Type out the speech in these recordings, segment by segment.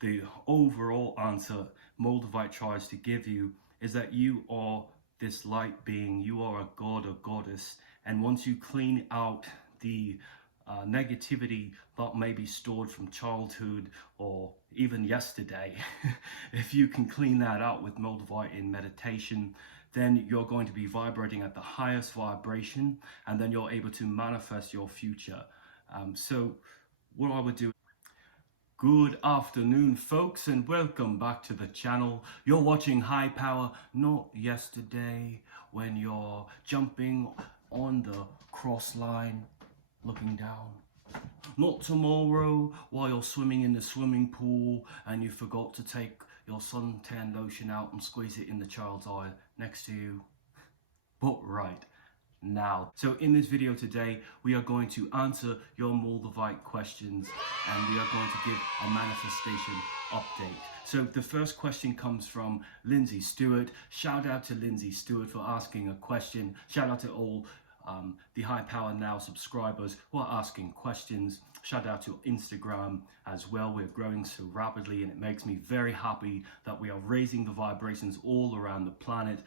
the overall answer Moldavite tries to give you is that you are this light being, you are a god or goddess, and once you clean out the negativity that may be stored from childhood or even yesterday, if you can clean that out with Moldavite in meditation, then you're going to be vibrating at the highest vibration, and then you're able to manifest your future. So what I would do. Good afternoon, folks, and welcome back to the channel. You're watching High Power, not yesterday when you're jumping on the cross line, looking down. Not tomorrow while you're swimming in the swimming pool and you forgot to take your suntan lotion out and squeeze it in the child's eye next to you. But right now. So in this video today, we are going to answer your Moldavite questions and we are going to give a manifestation update. So the first question comes from Lindsay Stewart. Shout out to Lindsay Stewart for asking a question. Shout out to all the High Power Now subscribers who are asking questions. Shout out to Instagram as well. We're growing so rapidly and it makes me very happy that we are raising the vibrations all around the planet.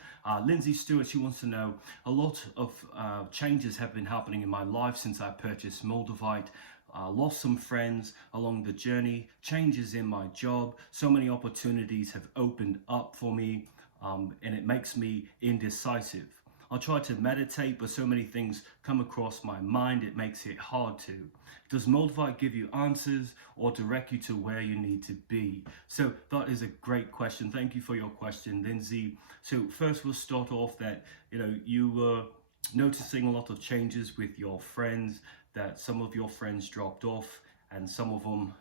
Lindsay Stewart, she wants to know, a lot of changes have been happening in my life since I purchased Moldavite. Lost some friends along the journey, changes in my job, so many opportunities have opened up for me and it makes me indecisive. I try to meditate, but so many things come across my mind, it makes it hard to. Does Moldavite give you answers or direct you to where you need to be? So that is a great question. Thank you for your question, Lindsay. So first we'll start off that, you were noticing a lot of changes with your friends, that some of your friends dropped off and some of them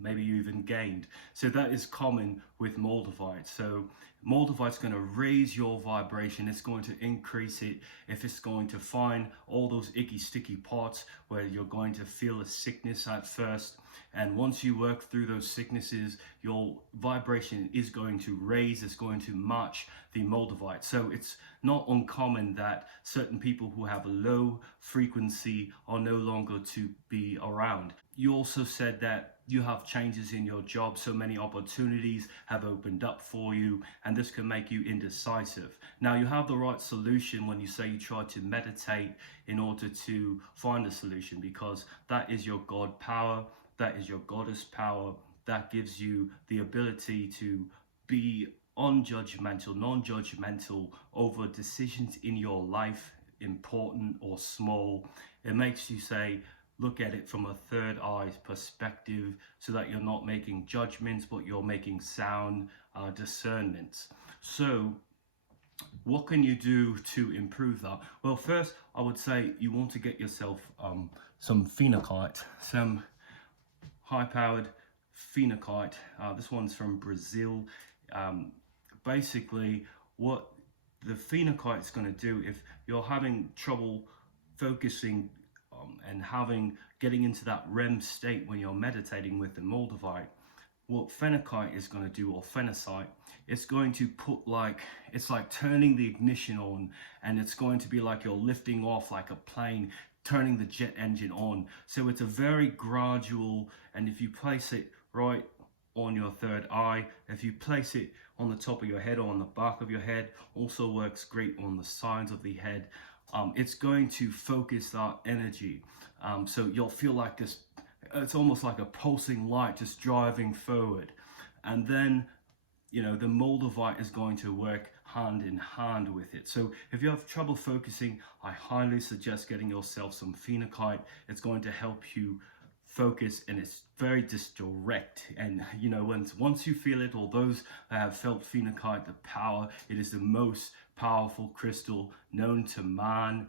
maybe you even gained. So that is common with Moldavite. So Moldavite's going to raise your vibration. It's going to increase it. If it's going to find all those icky sticky parts where you're going to feel a sickness at first, and once you work through those sicknesses, your vibration is going to raise, it's going to match the Moldavite. So it's not uncommon that certain people who have a low frequency are no longer to be around. You also said that you have changes in your job, so many opportunities have opened up for you, and this can make you indecisive. Now, you have the right solution when you say you try to meditate in order to find a solution, because that is your God power, that is your goddess power, that gives you the ability to be unjudgmental, non-judgmental over decisions in your life, important or small. It makes you say, look at it from a third eye perspective so that you're not making judgments, but you're making sound discernments. So what can you do to improve that? Well, first, I would say you want to get yourself some phenocite, some high-powered phenocite. This one's from Brazil. Basically, what the phenocite is going to do, if you're having trouble focusing and getting into that REM state when you're meditating with the Moldavite, what phenocite is going to do, or phenocite, it's going to it's like turning the ignition on, and it's going to be like you're lifting off like a plane, turning the jet engine on. So it's a very gradual, and if you place it right on your third eye, if you place it on the top of your head or on the back of your head, also works great on the sides of the head. It's going to focus that energy. So you'll feel like this, it's almost like a pulsing light just driving forward. And then, the Moldavite is going to work hand in hand with it. So if you have trouble focusing, I highly suggest getting yourself some phenocite. It's going to help you focus, and it's very direct. And once you feel it, or those that have felt phenocite, the power, it is the most powerful crystal known to man.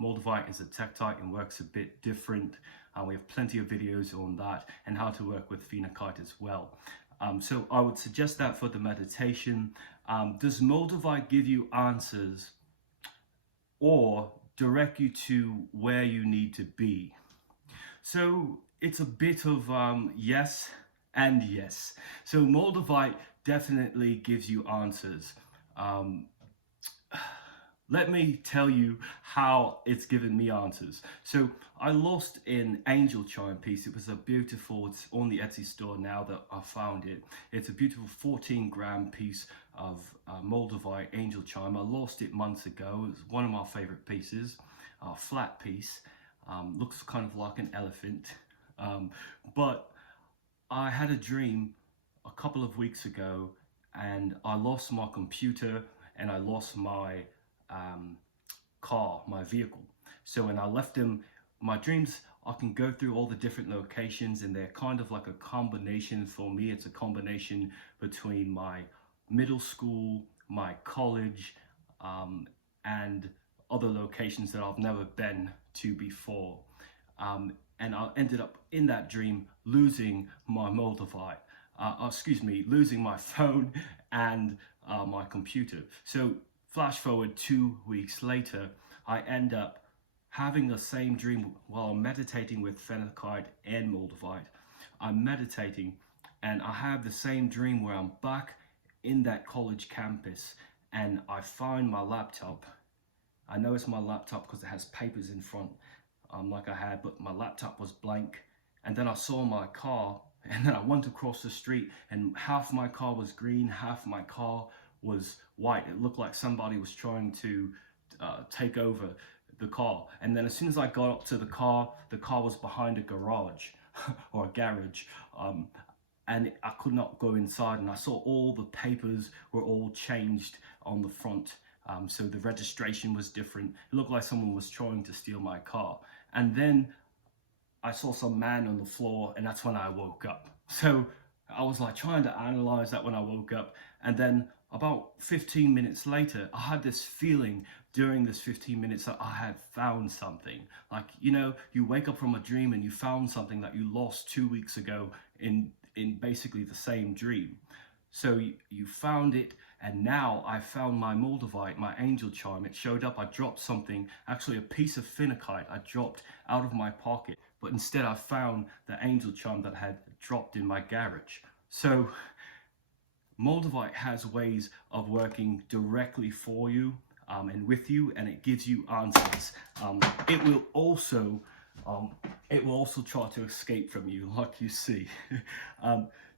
Moldavite is a tektite and works a bit different. We have plenty of videos on that and how to work with phenocite as well. So I would suggest that for the meditation. Does Moldavite give you answers or direct you to where you need to be? So it's a bit of yes and yes. So Moldavite definitely gives you answers. let me tell you how it's given me answers. So I lost an angel chime piece. It was a beautiful, it's on the Etsy store now that I found it. It's a beautiful 14-gram piece of Moldavite angel chime. I lost it months ago. It's one of my favorite pieces, a flat piece. Looks kind of like an elephant. But I had a dream a couple of weeks ago, and I lost my computer and I lost my car, my vehicle. So when I left them, my dreams, I can go through all the different locations, and they're kind of like a combination for me. It's a combination between my middle school, my college, and other locations that I've never been to before. And I ended up in that dream losing my Moldavite, losing my phone and my computer. So flash forward 2 weeks later, I end up having the same dream while I'm meditating with phenakite and Moldavite. I'm meditating and I have the same dream where I'm back in that college campus and I find my laptop. I know it's my laptop because it has papers in front, like I had, but my laptop was blank. And then I saw my car, and then I went across the street, and half my car was green, half my car was white. It looked like somebody was trying to take over the car. And then as soon as I got up to the car was behind a garage or a garage. And I could not go inside, and I saw all the papers were all changed on the front. So the registration was different. It looked like someone was trying to steal my car. And then I saw some man on the floor, and that's when I woke up. So I was like trying to analyze that when I woke up. And then about 15 minutes later, I had this feeling during this 15 minutes that I had found something. Like, you know, you wake up from a dream and you found something that you lost 2 weeks ago in basically the same dream. So you found it, and now I found my Moldavite, my angel chime. It showed up. I dropped something, actually a piece of phenakite I dropped out of my pocket, but instead I found the angel chime that I had dropped in my garage. So Moldavite has ways of working directly for you and with you, and it gives you answers. It will also try to escape from you, like you see.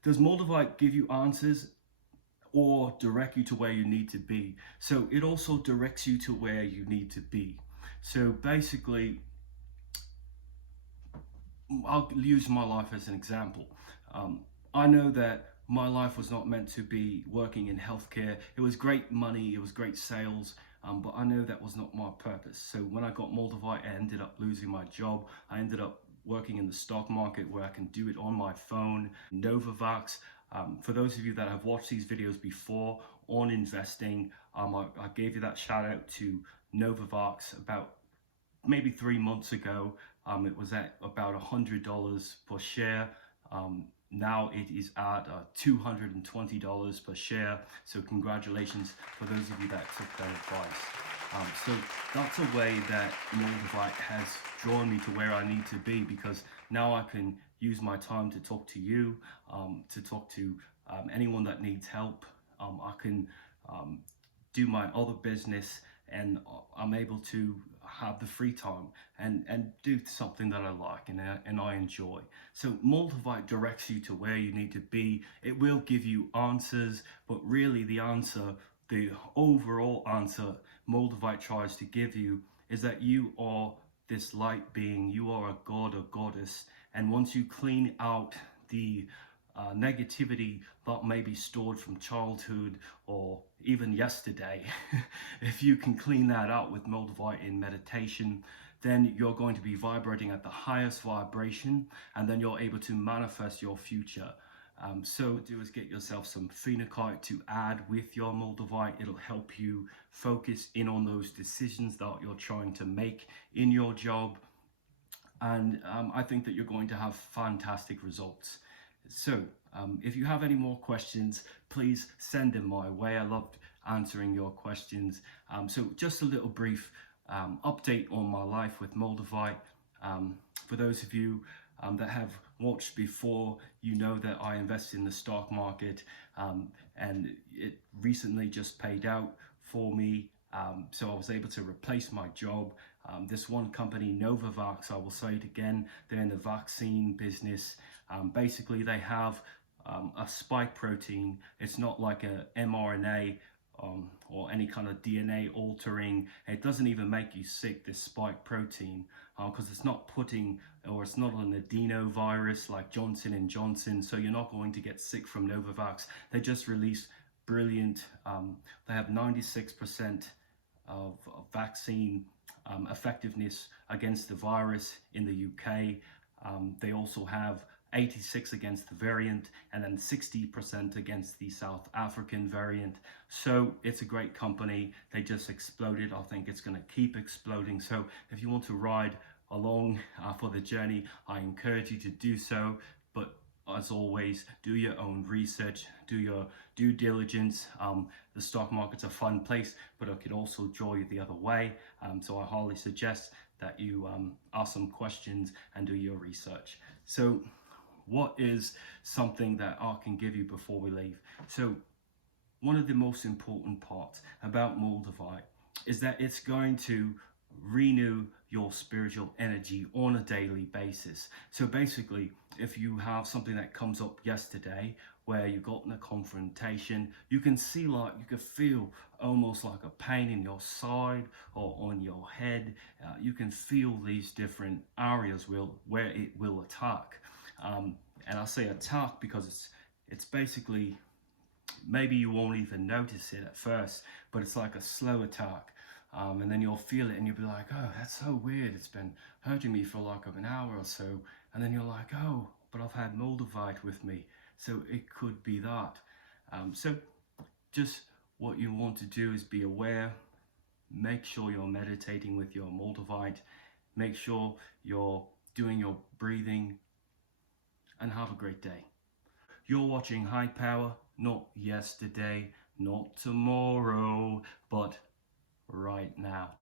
Does Moldavite give you answers or direct you to where you need to be? So it also directs you to where you need to be. So basically, I'll use my life as an example. I know that my life was not meant to be working in healthcare. It was great money, it was great sales, but I know that was not my purpose. So when I got Moldavite, I ended up losing my job. I ended up working in the stock market where I can do it on my phone. Novavax, for those of you that have watched these videos before on investing, I gave you that shout out to Novavax about maybe 3 months ago. It was at about $100 per share. Now it is at $220 per share. So congratulations for those of you that took that advice. So that's a way that Moldavite has drawn me to where I need to be, because now I can use my time to talk to you, to talk to anyone that needs help. I can do my other business, and I'm able to have the free time and do something that I like and I enjoy. So Moldavite directs you to where you need to be. It will give you answers, but really the overall answer Moldavite tries to give you is that you are this light being, you are a god or goddess, and once you clean out the negativity that may be stored from childhood or even yesterday, if you can clean that out with Moldavite in meditation, then you're going to be vibrating at the highest vibration, and then you're able to manifest your future. So do is get yourself some phenakite to add with your Moldavite. It'll help you focus in on those decisions that you're trying to make in your job, and I think that you're going to have fantastic results. So if you have any more questions, please send them my way. I loved answering your questions. So just a little brief update on my life with Moldavite. For those of you that have watched before, you know that I invest in the stock market, and it recently just paid out for me. So I was able to replace my job. This one company, Novavax, I will say it again, they're in the vaccine business. Basically, they have a spike protein. It's not like a mRNA or any kind of DNA altering. It doesn't even make you sick, this spike protein, because it's not putting, or it's not an adenovirus like Johnson and Johnson, so you're not going to get sick from Novavax. They just released brilliant, they have 96% of vaccine effectiveness against the virus in the UK. They also have 86 against the variant and then 60% against the South African variant. So it's a great company. They just exploded. I think it's going to keep exploding. So if you want to ride along for the journey, I encourage you to do so. But as always, do your own research, do your due diligence. The stock market's a fun place, but it could also draw you the other way. So I highly suggest that you ask some questions and do your research. So what is something that I can give you before we leave? So one of the most important parts about Moldavite is that it's going to renew your spiritual energy on a daily basis. So basically, if you have something that comes up yesterday where you got in a confrontation, you can see, like, you can feel almost like a pain in your side or on your head. You can feel these different areas where it will attack. And I say attack because it's basically, maybe you won't even notice it at first, but it's like a slow attack. And then you'll feel it and you'll be like, oh, that's so weird. It's been hurting me for like an hour or so. And then you're like, oh, but I've had Moldavite with me. So it could be that. So just what you want to do is be aware. Make sure you're meditating with your Moldavite. Make sure you're doing your breathing. And have a great day. You're watching High Power, not yesterday, not tomorrow, but right now.